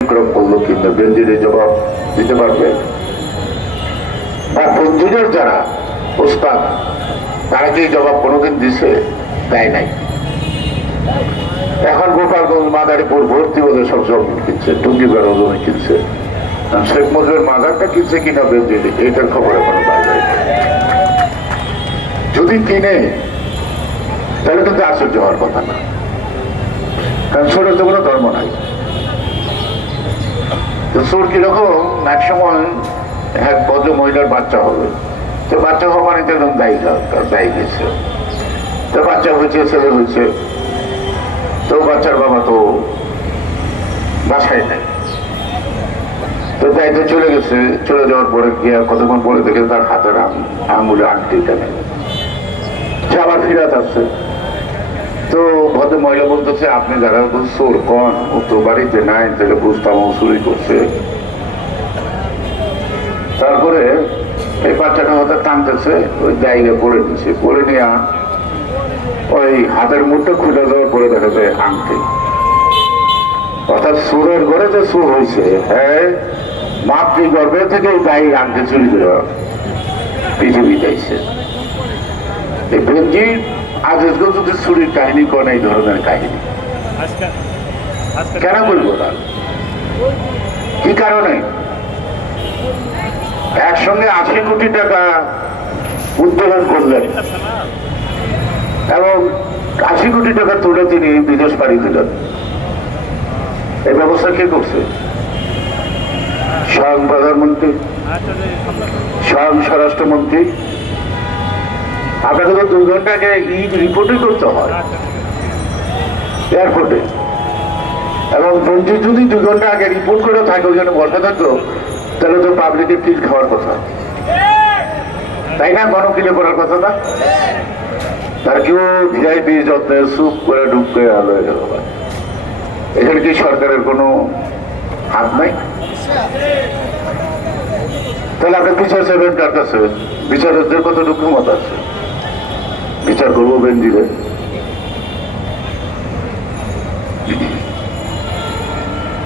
বিক্রম করল কিন্তু বেঞ্জিরে জবাব দিতে পারবে? বা বন্ধুদের যারা ওস্তাদ, তারা কি জবাব কোনোদিন দিছে? দেয় নাই। এখন গোপালগঞ্জ মাদারীপুর ভর্তি বোধহয় সব সব কিনছে টুঙ্গি বেড়ো জমি কিনছে। শেখ মুজিবের মাজারটা কিনছে কিনা বেঞ্জিরে, এটার খবর এখনও। যদি কিনে, তাহলে কিন্তু আশ্চর্য হওয়ার কথা না। কারণ সোরের তো কোনো ধর্ম নাই। তো সোর কীরকম? এক সময় এক ভদ্র মহিলার বাচ্চা হবে। তো বাচ্চা হওয়া মানে তো একদম দায়ী গেছে তো বাচ্চা হয়েছে, ছেলে হয়েছে। তো বাচ্চার বাবা তো বাসায় নাই। তো দায়িত্ব চলে গেছে। চলে যাওয়ার পরে গিয়ে কতক্ষণ পরে দেখে তার হাতের আঙ- আঙুলে আংটিটা নেই। সে আবার ফিরাত আসছে। তো ভদ্র মহিলা বলতেছে, আপনি যারা চোর, কন ও তো বাড়িতে নাই, তাহলে বুঝতাম ও করছে। তারপরে এই বাচ্চাটা হয়তো টানতেছে, ওই জায়গায় পড়ে নিছে পড়ে নিয়ে ওই হাতের মুঠটা খুলে দেওয়ার পরে দেখা যায় আংটি। অর্থাৎ সুরের ঘরে যে সুর হয়েছে হ্যাঁ মাতৃ গর্ভে থেকে এই গায়ে আংটি চুরি করে যাইছে এই বেঞ্জি আজকে যদি চুরির কাহিনী কোন এই ধরনের কাহিনী। কেন বলব না? কি কারণে? একসঙ্গে আশি কোটি টাকা উত্তোলন করলেন এবং আশি কোটি টাকা তুলে তিনি বিদেশ পাড়ি দিলেন। এই ব্যবস্থা কে করছে? স্বয়ং প্রধানমন্ত্রী, স্বয়ং স্বরাষ্ট্রমন্ত্রী আপনাকে তো দুই ঘণ্টা আগে রিপোর্টই করতে হয়। এয়ারপোর্টে এবং বন্ধু যদি দুই ঘণ্টা আগে রিপোর্ট করে থাকে ওইখানে বসা থাকতো তাহলে তো পাবলিকের টিল খাওয়ার কথা। তাই না? গণকিলে করার কথা না? তার কেউ ভিআইপি যত্নে সুপ করে ডুব করে আলো গেল। এখানে কি সরকারের কোনো হাত নাই? তাহলে আপনার বিচার চাইবেন কার কাছে বিচারকদের কতটুকু মত আছে? বিচার করব বেঞ্জিরে